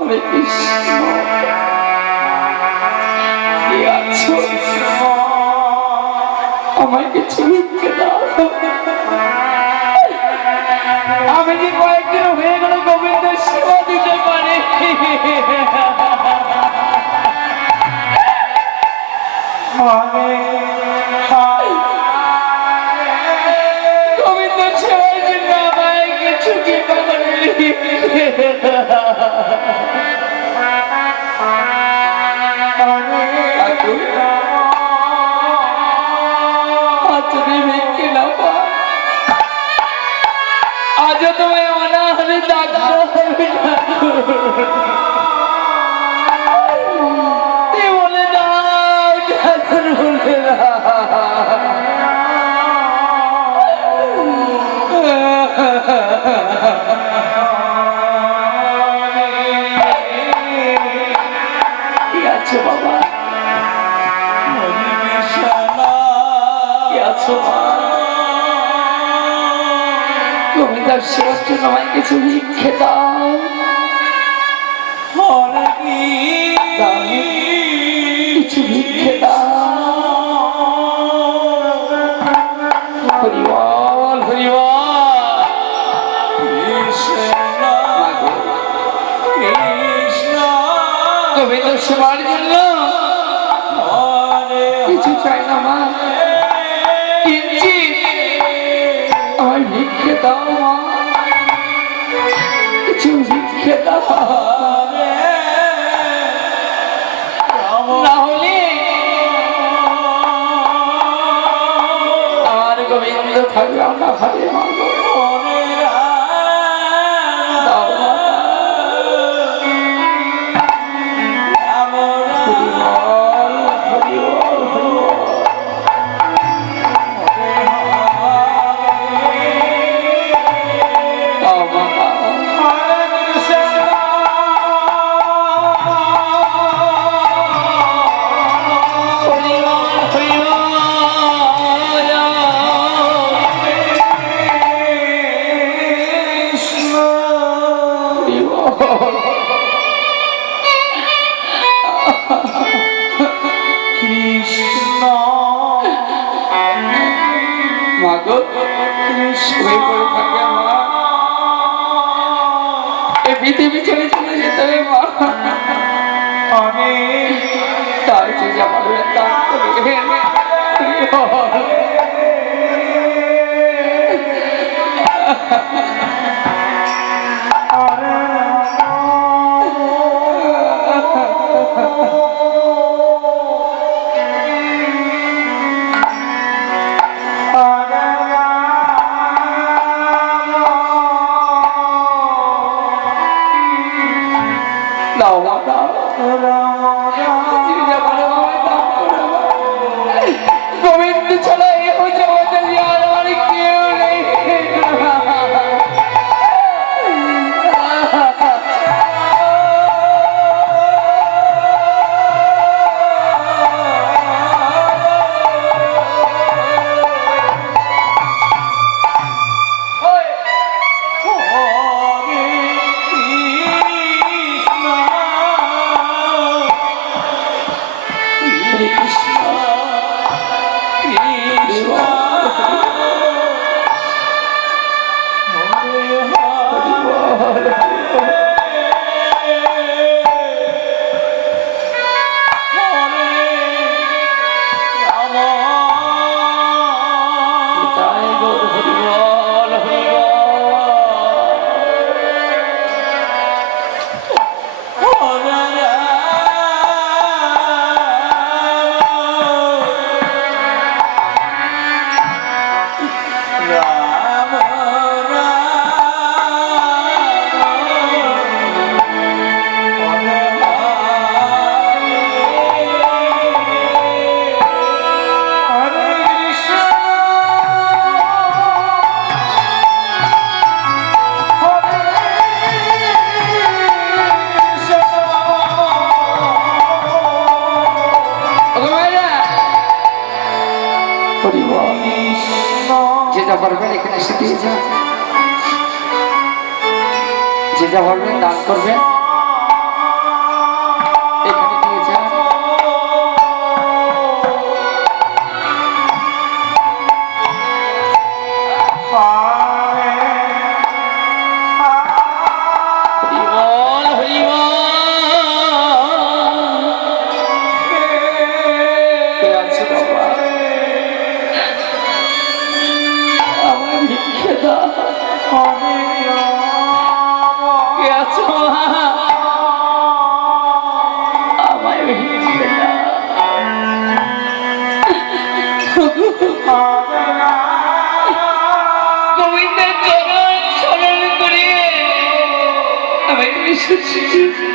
হরে কৃষ্ণ কে আছো আমায় কিছু ভিক্ষে দাও। আমি যে কয়েকদিন হয়ে গেল গোবিন্দ সেবা দিতে পারি। গোবিন্দ সেবার তার সেবার জন্য আমায় কিছু ভিক্ষে দাও। চাই না মা কিঞ্চি আমার ভিক্ষে দাও মা কিছু ভিক্ষে দাও আমার থাকবে আমরা ভাবে মা মা গো শুয়ে পড়ে থাকে মা। এ পৃথিবী ছেড়ে চলে যেতে হবে মা। তাই যে আমার দান দাও মা জয় যে যা পারবেন এখানে এসে দিয়ে যান যেটা পারবেন দান করবেন। গোবিন্দের চরণ স্মরণ করে আমাকে বিশ্বাস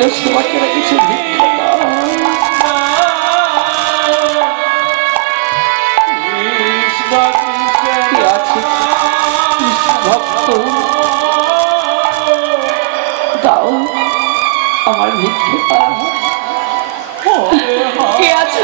দেশে বাকি রেখেছে আছে ভক্ত দাও আমার ভিক্ষেতা কি আছে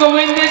গোবিন্দের